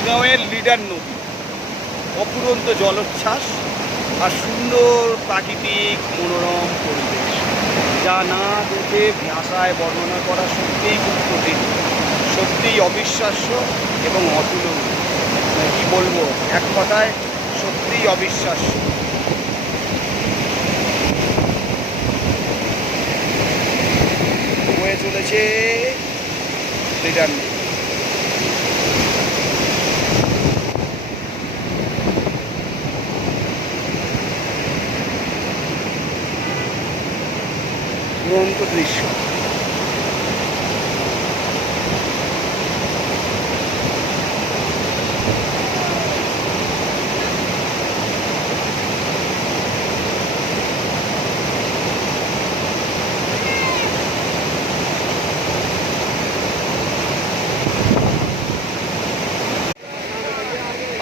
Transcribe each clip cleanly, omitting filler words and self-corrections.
জলগাঁওয়ের leader নদী, অফুরন্ত জলোচ্ছ্বাস আর সুন্দর প্রাকৃতিক মনোরম পরিবেশ, যা না দেখে ভাষায় বর্ণনা করা সত্যিই খুব কঠিন, সত্যিই অবিশ্বাস্য এবং অতুলনীয়। কী বলবো, এক কথায় সত্যিই অবিশ্বাস্য। বয়ে চলেছে লিডার নদী। দুরন্ত দৃশ্য।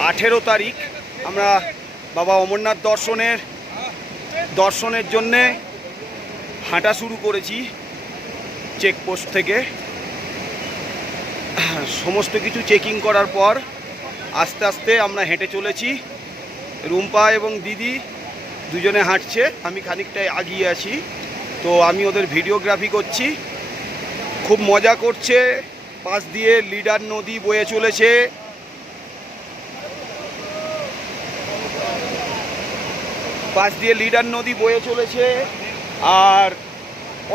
আঠেরো তারিখ আমরা বাবা অমরনাথ দর্শনের জন্যে হাঁটা শুরু করেছি। চেকপোস্ট থেকে সমস্ত কিছু চেকিং করার পর আস্তে আস্তে আমরা হেঁটে চলেছি। রুম্পা এবং দিদি দুজনে হাঁটছে, আমি খানিকটা এগিয়ে আছি, তো আমি ওদের ভিডিওগ্রাফি করছি। খুব মজা করছে। পাশ দিয়ে লিডার নদী বয়ে চলেছে। পাশ দিয়ে লিডার নদী বয়ে চলেছে আর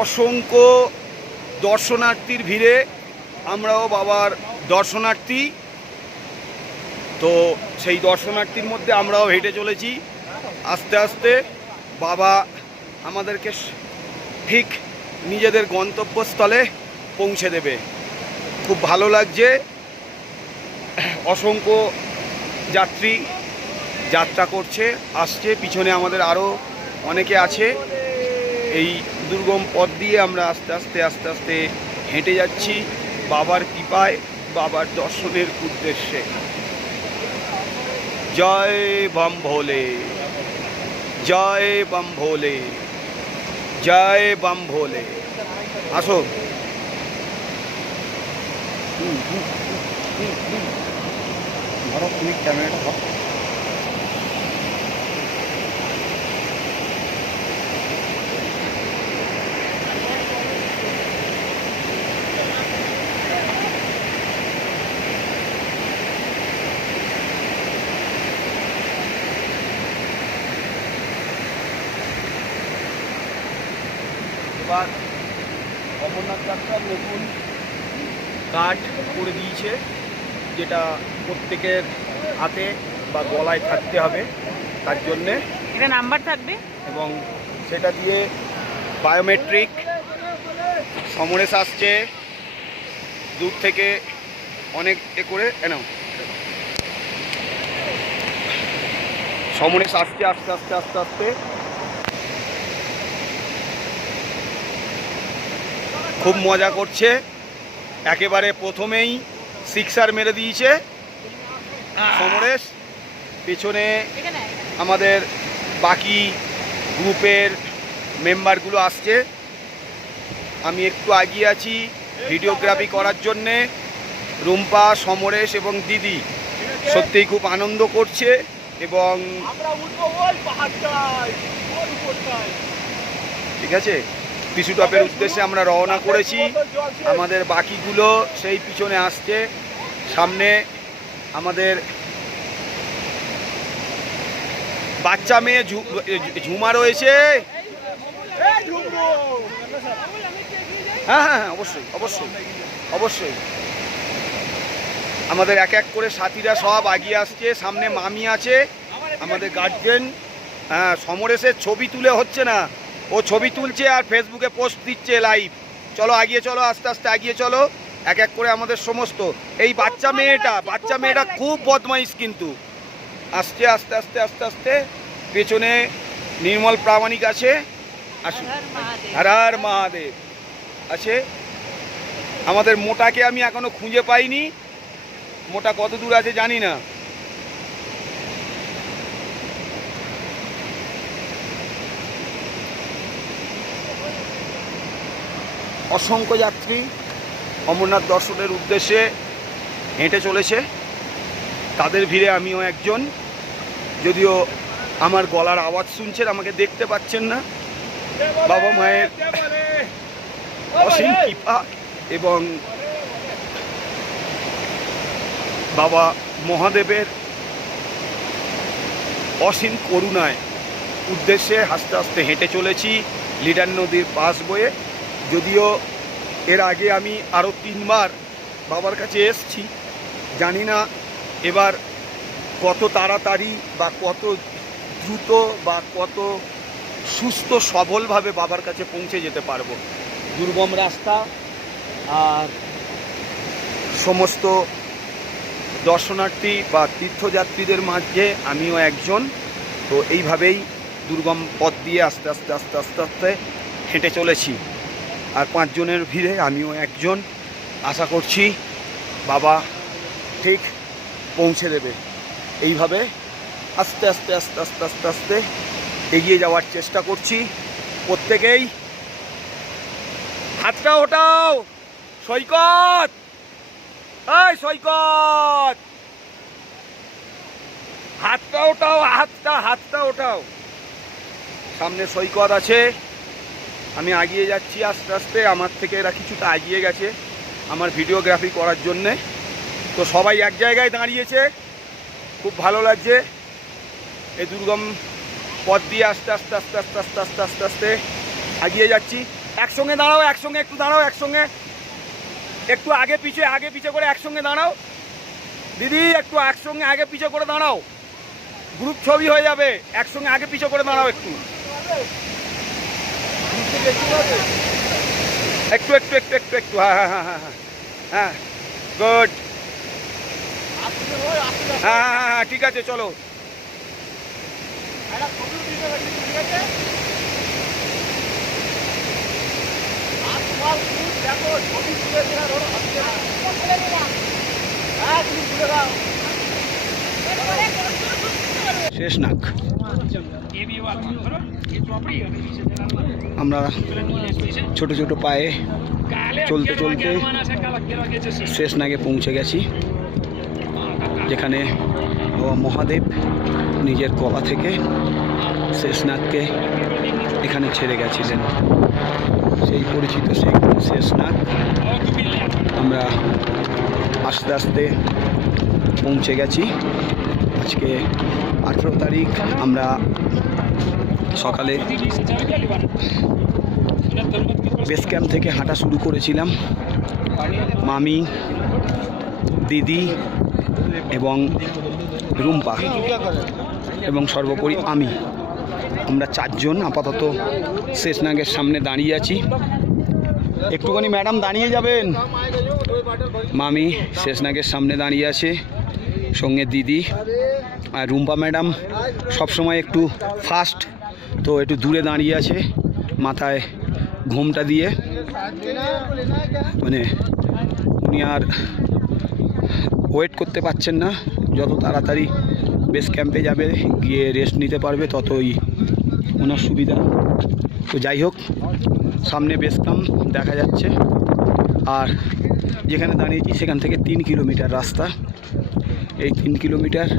অসংখ্য দর্শনার্থীর ভিড়ে আমরাও বাবার দর্শনার্থী। তো সেই দর্শনার্থীর মধ্যে আমরাও হেঁটে চলেছি। আস্তে আস্তে বাবা আমাদেরকে ঠিক নিজেদের গন্তব্যস্থলে পৌঁছে দেবে। খুব ভালো লাগছে। অসংখ্য যাত্রী যাত্রা করছে, আসছে, পিছনে আমাদের আরও অনেকে আছে। এই দুর্গম পথ দিয়ে আমরা আস্তে আস্তে হেঁটে যাচ্ছি বাবার কৃপায়, বাবার দর্শনের উদ্দেশ্যে। জয় বাম ভোলে, জয় বাম ভোলে, জয় বাম ভোলে। আসো। ধরো তুমি ক্যামেরাটা ধরো। এবার অমরনাথ যাত্রার নতুন কার্ড করে দিয়েছে, যেটা প্রত্যেকের হাতে বা গলায় থাকতে হবে। তার জন্যে এটা নাম্বার থাকবে এবং সেটা দিয়ে বায়োমেট্রিক। সমরেশ আসছে দূর থেকে অনেক করে নাও। সমরেশ আসছে আস্তে আস্তে। খুব মজা করছে। একেবারে প্রথমেই সিক্সার মেরে দিয়েছে সমরেশ। পেছনে আমাদের বাকি গ্রুপের মেম্বারগুলো আসছে। আমি একটু এগিয়ে আছি ভিডিওগ্রাফি করার জন্যে। রুম্পা, সমরেশ এবং দিদি সত্যিই খুব আনন্দ করছে এবং ঠিক আছে, পিছু টপের উদ্দেশ্যে আমরা রওনা করেছি। আমাদের বাকিগুলো সেই পিছনে আসছে। সামনে আমাদের বাচ্চা মেয়ে ঝুমা রয়েছে। হ্যাঁ, অবশ্যই। আমাদের এক এক করে সাথীরা সব এগিয়ে আসছে। সামনে মামি আছে, আমাদের গার্জেন। হ্যাঁ, সমরেশের ছবি তুলে হচ্ছে না, ও ছবি তুলছে আর ফেসবুকে পোস্ট দিচ্ছে লাইভ। চলো এগিয়ে চলো, আস্তে এগিয়ে চলো। এক এক করে আমাদের সমস্ত এই বাচ্চা মেয়েটা খুব বদমাইশ, কিন্তু আসছে আস্তে। পেছনে নির্মল প্রামাণিক আছে, আসুন। হর হর মহাদেব আছে। আমাদের মোটাকে আমি এখনো খুঁজে পাইনি, মোটা কত দূর আছে জানি না। অসংখ্য যাত্রী অমরনাথ দর্শনের উদ্দেশ্যে হেঁটে চলেছে। তাদের ভিড়ে আমিও একজন। যদিও আমার গলার আওয়াজ শুনছেন, আমাকে দেখতে পাচ্ছেন না। বাবা মায়ের অসীম কৃপা এবং বাবা মহাদেবের অসীম করুণায় উদ্দেশ্যে আস্তে আস্তে হেঁটে চলেছি লিডার নদীর পাশ বয়ে। যদিও এর আগে আমি আরও 3 বার বাবার কাছে এসেছি, জানি না এবার কত তাড়াতাড়ি বা কত দ্রুত বা কত সুস্থ সবলভাবে বাবার কাছে পৌঁছে যেতে পারবো। দুর্গম রাস্তা আর সমস্ত দর্শনার্থী বা তীর্থযাত্রীদের মাঝে আমিও একজন। তো এইভাবেই দুর্গম পথ দিয়ে আস্তে আস্তে আস্তে আস্তে আস্তে হেঁটে চলেছি। আর 5 জনের ভিড়ে আমিও একজন। আশা করছি বাবা ঠিক পৌঁছে দেবে। এইভাবে আস্তে আস্তে আস্তে আস্তে আস্তে আস্তে এগিয়ে যাওয়ার চেষ্টা করছি। প্রত্যেকেই হাতটা ওঠাও। সৈকত, এই সৈকত, হাতটা ওঠাও, হাতটা ওঠাও। সামনে সৈকত আছে, আমি এগিয়ে যাচ্ছি আস্তে আস্তে। আমার থেকে এরা কিছুটা এগিয়ে গেছে আমার ভিডিওগ্রাফি করার জন্যে। তো সবাই এক জায়গায় দাঁড়িয়েছে, খুব ভালো লাগছে। এই দুর্গম পথ দিয়ে আস্তে আস্তে আস্তে আস্তে আস্তে আস্তে আস্তে আস্তে এগিয়ে যাচ্ছি। একসঙ্গে দাঁড়াও, একসঙ্গে একটু দাঁড়াও, একসঙ্গে একটু আগে পিছে করে একসঙ্গে দাঁড়াও। দিদি একটু একসঙ্গে আগে পিছে করে দাঁড়াও, গ্রুপ ছবি হয়ে যাবে। একসঙ্গে আগে পিছে করে দাঁড়াও, একটু একটু একটু একটু একটু একটু হ্যাঁ হ্যাঁ হ্যাঁ হ্যাঁ হ্যাঁ, গুড। হ্যাঁ হ্যাঁ হ্যাঁ হ্যাঁ, ঠিক আছে, চলো। শেষনাগ আমরা ছোট ছোট পায়ে চলতে চলতে শেষনাগে পৌঁছে গেছি, যেখানে বাবা মহাদেব নিজের গলা থেকে শেষনাগকে এখানে ছেড়ে গেছিলেন। সেই পরিচিত সেই শেষনাগ আমরা আস্তে আস্তে পৌঁছে গেছি। আজকে 18 তারিখ। আমরা সকালে বেস ক্যাম্প থেকে হাঁটা শুরু করেছিলাম। মামি, দিদি এবং রুম্পা এবং সর্বোপরি আমরা 4 জন আপাতত শেষনাগের সামনে দাঁড়িয়ে আছি। একটুখানি ম্যাডাম দাঁড়িয়ে যাবেন। মামি শেষনাগের সামনে দাঁড়িয়ে আছে, সঙ্গে দিদি আর রুম্পা ম্যাডাম সবসময় একটু ফাস্ট, তো একটু দূরে দাঁড়িয়ে আছে মাথায় ঘোমটা দিয়ে। মানে উনি আর ওয়েট করতে পারছেন না, যত তাড়াতাড়ি বেস ক্যাম্পে যাবে গিয়ে রেস্ট নিতে পারবে ততই ওনার সুবিধা। তো যাই হোক, সামনে বেস ক্যাম্প দেখা যাচ্ছে। আর যেখানে দাঁড়িয়েছি সেখান থেকে 3 কিলোমিটার রাস্তা। এই 3 কিলোমিটার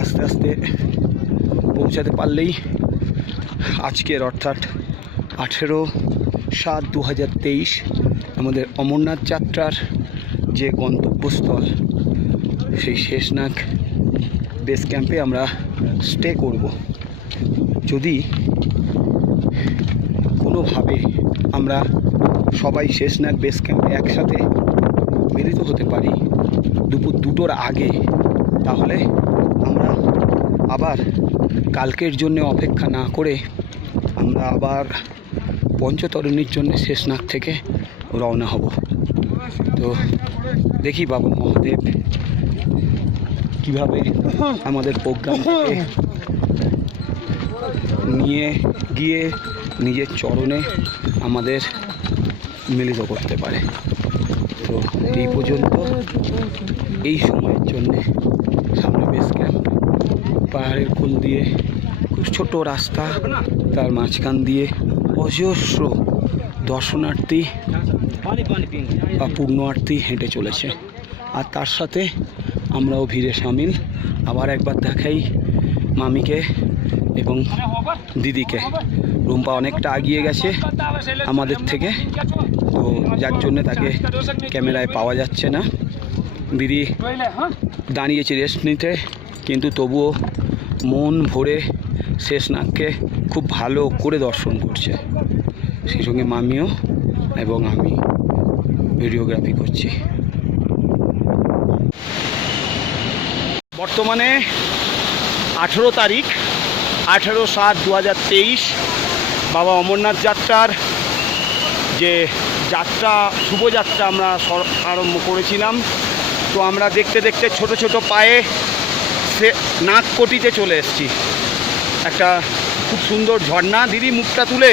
আস্তে আস্তে পৌঁছাতে পারলেই আজকের অর্থাৎ 18/7/2023 আমাদের অমরনাথ যাত্রার যে গন্তব্যস্থল সেই শেষনাগ বেস ক্যাম্পে আমরা স্টে করব। যদি কোনোভাবে আমরা সবাই শেষনাগ বেস ক্যাম্পে একসাথে মিলিত হতে পারি দুপুর 2টোর আগে, তাহলে আমরা আবার কালকের জন্য অপেক্ষা না করে আমরা আবার পঞ্চতরণীর জন্য শেষনাগ থেকে রওনা হব। তো দেখি বাবা মহাদেব কীভাবে আমাদের প্রোগ্রামকে নিয়ে গিয়ে নিজের চরণে আমাদের মিলিত করতে পারে। তো এই পর্যন্ত এই সময়ের জন্যে সামনে বেস ক্যাম্প, পাহাড়ের কোল দিয়ে খুব ছোট রাস্তা, তার মাঝখান দিয়ে অজস্র দর্শনার্থী বা পূর্ণার্থী হেঁটে চলেছে। আর তার সাথে আমরাও ভিড়ে সামিল। আবার একবার দেখাই মামিকে এবং দিদিকে। রুম্পা অনেকটা এগিয়ে গেছে আমাদের থেকে, তো যার জন্য তাকে ক্যামেরায় পাওয়া যাচ্ছে না। দিদি দাঁড়িয়েছে রেস্ট নিতে, কিন্তু তবুও মন ভরে শেষনাগকে খুব ভালো করে দর্শন করছে। সেই সঙ্গে মামিও এবং আমি ভিডিওগ্রাফি করছি। বর্তমানে 18 তারিখ, 18/7/2023 বাবা অমরনাথ যাত্রার যে যাত্রা, শুভযাত্রা আমরা আরম্ভ করেছিলাম। তো আমরা দেখতে দেখতে ছোট ছোট পায়ে সে নাগকটিতে চলে এসেছি। একটা খুব সুন্দর ঝর্ণা। দিদি মুখটা তুলে,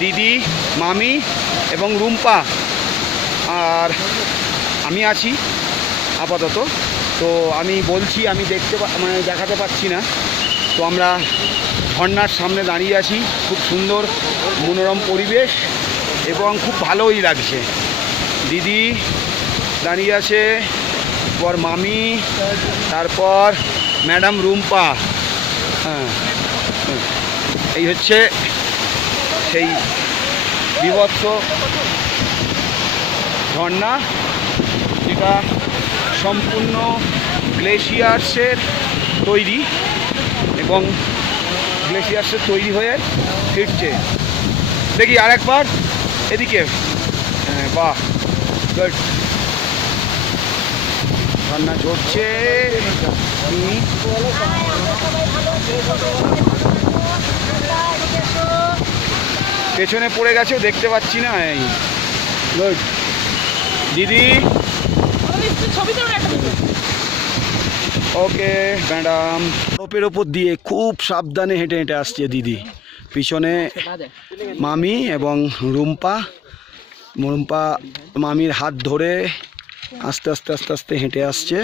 দিদি, মামি এবং রুম্পা আর আমি আছি আপাতত। তো আমি বলছি, আমি দেখাতে পাচ্ছি না। তো আমরা ঝর্ণার সামনে দাঁড়িয়ে আছি, খুব সুন্দর মনোরম পরিবেশ এবং খুব ভালোই লাগছে। দিদি দাঁড়িয়ে আছে, পর মামি, তারপর ম্যাডাম রুম্পা। হ্যাঁ, এই হচ্ছে সেই বিভৎস ঝর্ণা, যেটা সম্পূর্ণ গ্লেশিয়ার্সের তৈরি এবং গ্লেশিয়ার্সের তৈরি হয়ে ফিরছে। দেখি আরেকবার এদিকে। হ্যাঁ, বাহ, গুড। ঝর্ণা ঝরছে। পেছনে পড়ে গেছে, দেখতে পাচ্ছি না। এই গুড। দিদি ওকে ম্যাডাম। বরফের ওপর দিয়ে খুব সাবধানে হেঁটে হেঁটে আসছে দিদি, পিছনে মামি এবং রুম্পা। মামির হাত ধরে আস্তে আস্তে আস্তে আস্তে হেঁটে আসছে।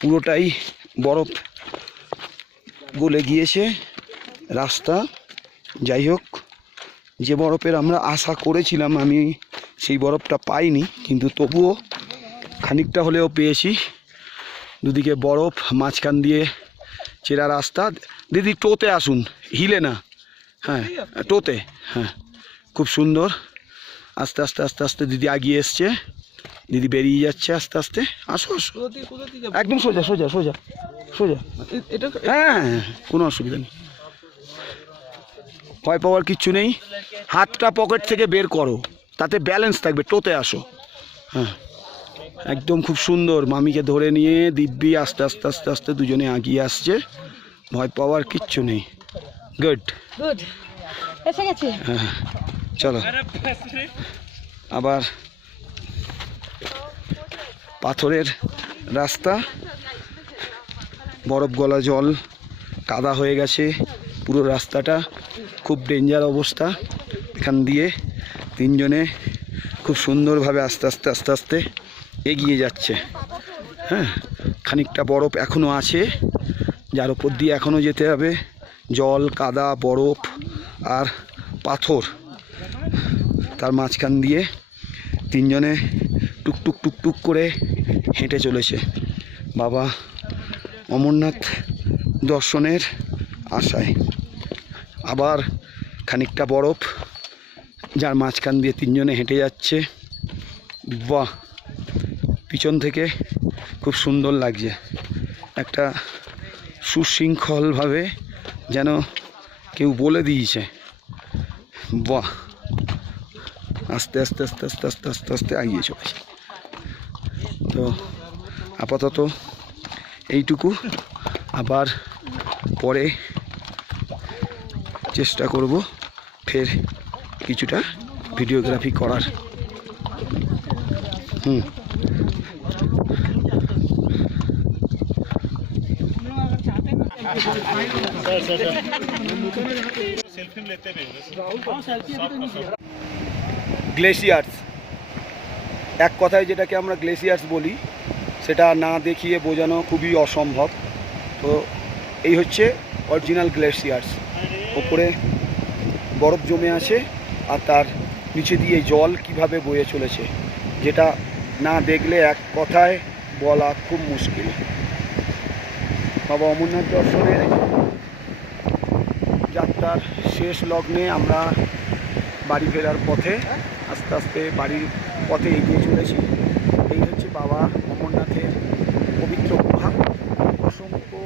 পুরোটাই বরফ গলে গিয়েছে রাস্তা। যাই হোক, যে বরফের আমরা আশা করেছিলাম, আমি সেই বরফটা পাইনি, কিন্তু তবুও খানিকটা হলেও পেয়েছি। দুদিকে বরফ, মাঝখান দিয়ে চেরা রাস্তা। দিদি টোতে আসুন, হিলে না। হ্যাঁ, টোতে। হ্যাঁ, খুব সুন্দর। আস্তে আস্তে আস্তে আস্তে দিদি এগিয়ে এসছে। দিদি বেরিয়ে যাচ্ছে আস্তে আস্তে। আসো আসো, একদম সোজা সোজা সোজা সোজা। হ্যাঁ, কোনো অসুবিধা নেই, ভয় পাওয়ার কিচ্ছু নেই। হাতটা পকেট থেকে বের করো, তাতে ব্যালেন্স থাকবে। টোতে আসো। হ্যাঁ, একদম খুব সুন্দর। মামিকে ধরে নিয়ে দিব্যি আস্তে আস্তে আস্তে আস্তে দুজনে এগিয়ে আসছে। ভয় পাওয়ার কিচ্ছু নেই। গুড গুড, এসে গেছি। হ্যাঁ, চলো। আবার পাথরের রাস্তা, বরফ গলা জল, কাদা হয়ে গেছে পুরো রাস্তাটা। খুব ডেঞ্জার অবস্থা। এখান দিয়ে তিনজনে খুব সুন্দরভাবে আস্তে আস্তে আস্তে আস্তে এগিয়ে যাচ্ছে। হ্যাঁ, খানিকটা বরফ এখনও আছে, যার উপর দিয়ে এখনও যেতে হবে। জল, কাদা, বরফ আর পাথর, তার মাঝখান দিয়ে তিনজনে টুকটুক টুকটুক করে হেঁটে চলেছে বাবা অমরনাথ দর্শনের আশায়। আবার খানিকটা বরফ, যার মাঝখান দিয়ে তিনজনে হেঁটে যাচ্ছে। বাহ, পিছন থেকে খুব সুন্দর লাগছে। একটা সুশৃঙ্খলভাবে যেন কেউ বলে দিয়েছে। বাহ, আস্তে আস্তে আস্তে আস্তে আস্তে আস্তে আস্তে এগিয়ে চলেছে। তো আপাতত এইটুকু। আবার পরে চেষ্টা করব ফের কিছুটা ভিডিওগ্রাফি করার। গ্লেশিয়ার্স, এক কথায় যেটাকে আমরা গ্লেশিয়ার্স বলি, সেটা না দেখিয়ে বোঝানো খুবই অসম্ভব। তো এই হচ্ছে অরিজিনাল গ্লেশিয়ার্স। ওপরে বরফ জমে আছে আর তার নিচে দিয়ে জল কিভাবে বয়ে চলেছে, যেটা না দেখলে এক কথায় বলা খুব মুশকিল। বাবা অমরনাথ দর্শনের যাত্রার শেষ লগ্নে আমরা বাড়ি ফেরার পথে আস্তে আস্তে বাড়ির পথে এগিয়ে চলেছি। এই হচ্ছে বাবা অমরনাথের পবিত্র গুহা। অসংখ্য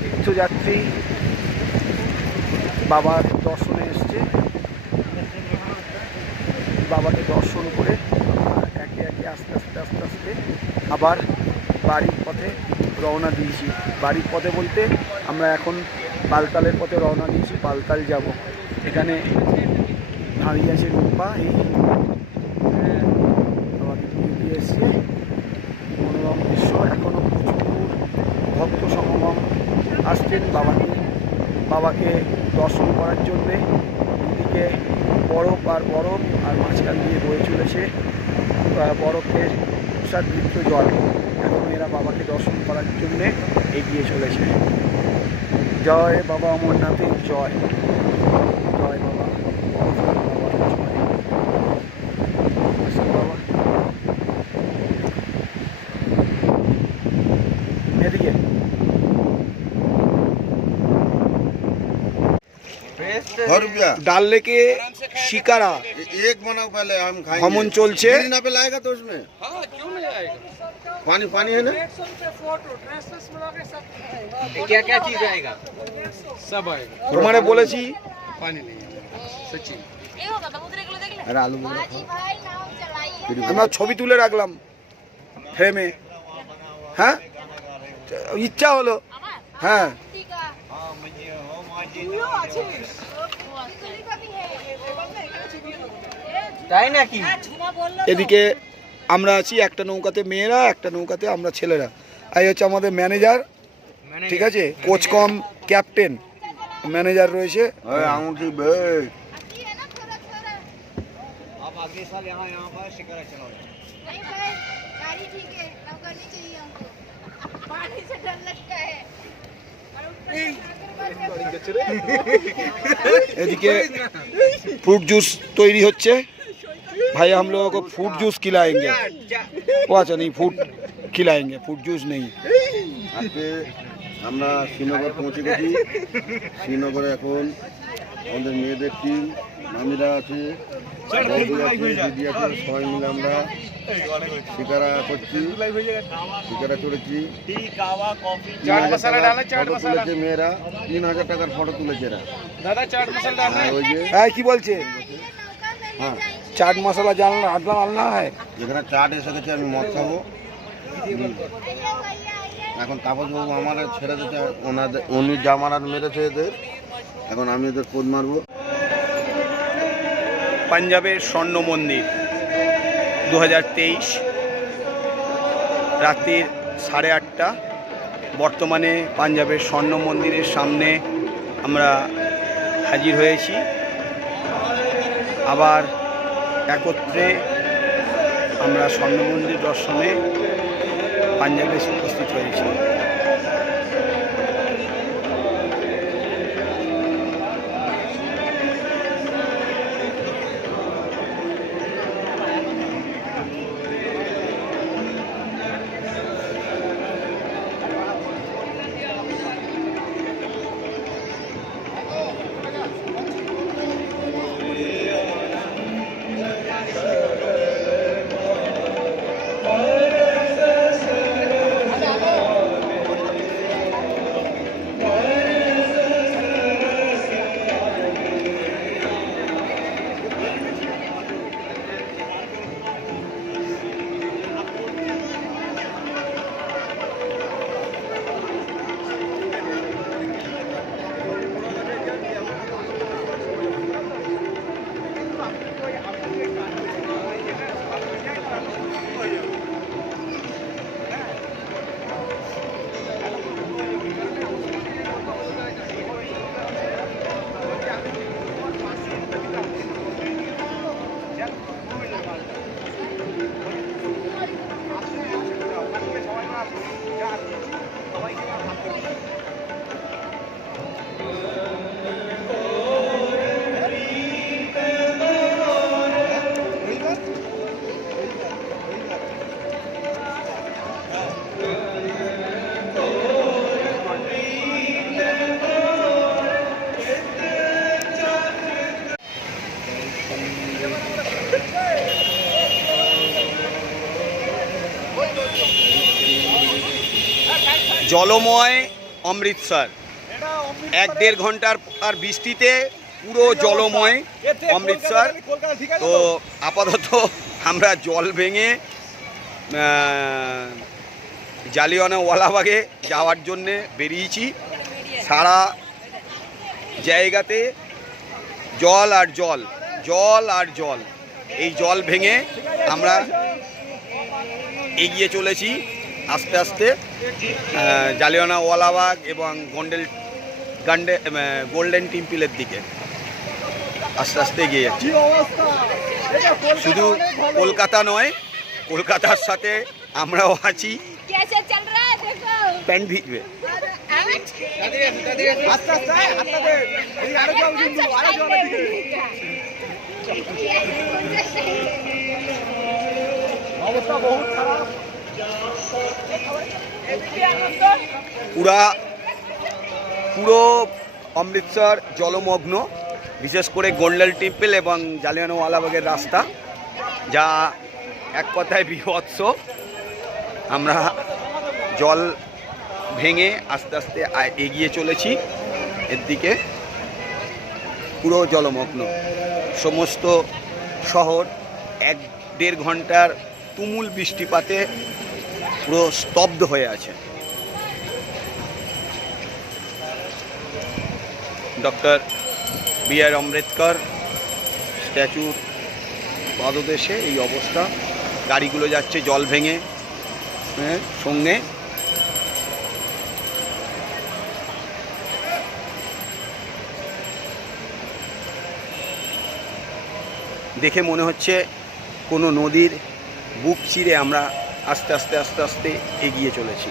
তীর্থযাত্রী বাবার দর্শনে এসছে। বাবাকে দর্শন করে একে একে আস্তে আস্তে আস্তে আস্তে আবার বাড়ির পথে রওনা দিয়েছি। বাড়ির পথে বলতে আমরা এখন পালতালের পথে রওনা দিয়েছি, পালতাল যাব। এখানে দাঁড়িয়ে আছে রূপা, এই বাবাকে দিয়ে এসছে। মনোরম দৃশ্য, এখনও প্রচুর ভক্ত সমাগম আসছেন বাবাকে দর্শন করার জন্যে। দুদিকে বরফ আর বরফ, আর মাঝখান দিয়ে বয়ে চলেছে বরফের তুষারবৃত্ত জল। এখন এরা বাবাকে দর্শন করার জন্যে এগিয়ে চলেছে। জয় বাবা অমরনাথের জয়, জয় বাবা বাবার জয়। বাবা এদিকে ডাল লেকে শিকারা एक बनाओ पहले हम खाएंगे। ভ্রমণ চলছে। ना पे लाएगा तो उसमें हाँ क्यों नहीं आएगा? पानी पानी है ना। 100 रुपये फोटो ड्रेसेस मिला के सब क्या क्या चीज आएगा? सब आएगा। তোমারে বলেছি पानी नहीं सच्ची अरे आलू बोलो। আমরা ছবি তুলে রাখলাম ফ্রেমে। হ্যাঁ ইচ্ছা হলো। হ্যাঁ তাই নাকি? এদিকে আমরা আছি একটা নৌকাতে মেয়েরা, একটা নৌকাতে আমরা ছেলেরা। এই হচ্ছে আমাদের ম্যানেজার, ঠিক আছে, কোচ কম ক্যাপ্টেন ম্যানেজার রয়েছে। अरे अंगूठी बे आप अगले साल यहाँ पर शिकारा चलाओ। नहीं भाई, गाड़ी ठीक है, नौका नहीं चाहिए हमको। पानी से डर लगता है। और এদিকে फ्रूट जूस तैयारी হচ্ছে। भाई हम लोगों को फ्रूट जूस खिलाएंगे। वो अच्छा नहीं, फ्रूट खिलाएंगे, फ्रूट जूस नहीं। আজকে আমরা শ্রীনগর পৌঁছে গেছি। শ্রীনগরে এখন আমাদের মেয়েদের টিম, মামিরা আছে, বৌদি আছে, দিদি আছে, সবাই মিলে আমরা শিকারা করছি, শিকারা চড়েছি। चाट मसाला डालना, चाट ফটো मसाला তুলেছে মেয়েরা, 3000 টাকার ফটো তুলেছে এরা। दादा चाट मसाला डालना আর है। ওই যে হ্যাঁ কি বলছে? হ্যাঁ চাট মশলা জানলা আদলা আলনা হয়। যেখানে চাট এসে গেছে, আমি মদ খাবো। এখন তাপসবাবু আমার ছেড়ে দিতে, উনি যা মারার মেরেছে এদের, এখন আমি এদের কোদ মারবো। পাঞ্জাবের স্বর্ণ মন্দির 2023 রাত্রির 8:30। বর্তমানে পাঞ্জাবের স্বর্ণ মন্দিরের সামনে আমরা হাজির হয়েছি। আবার একত্রে আমরা স্বর্ণ মন্দির দর্শনে পাঞ্জাবে উপস্থিত হয়েছি। জলময় অমৃতসর। 1-1.5 ঘন্টার আর বৃষ্টিতে পুরো জলময় অমৃতসর। তো আপাতত আমরা জল ভেঙে জালিয়ানওয়ালাবাগে যাওয়ার জন্যে বেরিয়েছি। সারা জায়গাতে জল আর জল, জল আর জল। এই জল ভেঙে আমরা এগিয়ে চলেছি আস্তে আস্তে জালিয়ানওয়ালাবাগ এবং গোল্ডেন টেম্পলের দিকে আস্তে আস্তে এগিয়ে যাচ্ছি। শুধু কলকাতা নয়, কলকাতার সাথে আমরাও আছি। कैसे चल रहा है देखो। প্যান্ট ভিজবে। পুরো অমৃতসর জলমগ্ন, বিশেষ করে গোল্ডেন টেম্পল এবং জালিয়ানওয়ালাবাগের রাস্তা, যা এক কথায় বিভৎস। আমরা জল ভেঙে আস্তে আস্তে এগিয়ে চলেছি এর দিকে। পুরো জলমগ্ন সমস্ত শহর। 1-1.5 ঘন্টার তুমুল বৃষ্টিপাতে পুরো স্তব্ধ হয়ে আছে। Doctor B.R.. আম্বেদকর স্ট্যাচুর পাদদেশে এই অবস্থা। গাড়িগুলো যাচ্ছে জল ভেঙে সঙ্গে। দেখে মনে হচ্ছে কোনো নদীর বুক চিরে আমরা আস্তে আস্তে আস্তে আস্তে এগিয়ে চলেছি।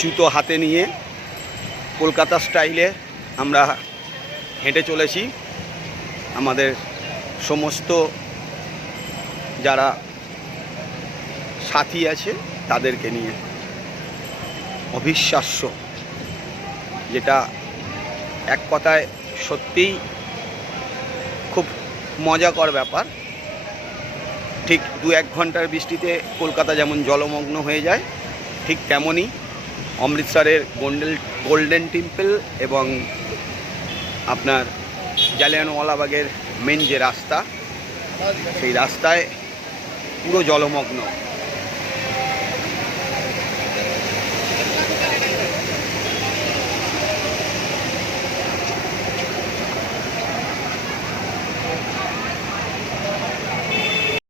জুতো হাতে নিয়ে কলকাতা স্টাইলে আমরা হেঁটে চলেছি আমাদের সমস্ত যারা সাথী আছে তাদেরকে নিয়ে। অবিশ্বাস্য, যেটা এক কথায় সত্যিই খুব মজাকর ব্যাপার। ঠিক 2-1 ঘন্টার বৃষ্টিতে কলকাতা যেমন জলমগ্ন হয়ে যায়, ঠিক তেমনই অমৃতসরের গোল্ডেন টেম্পল এবং আপনার জালিয়ানওয়ালাবাগের মেন যে রাস্তা, সেই রাস্তায় পুরো জলমগ্ন।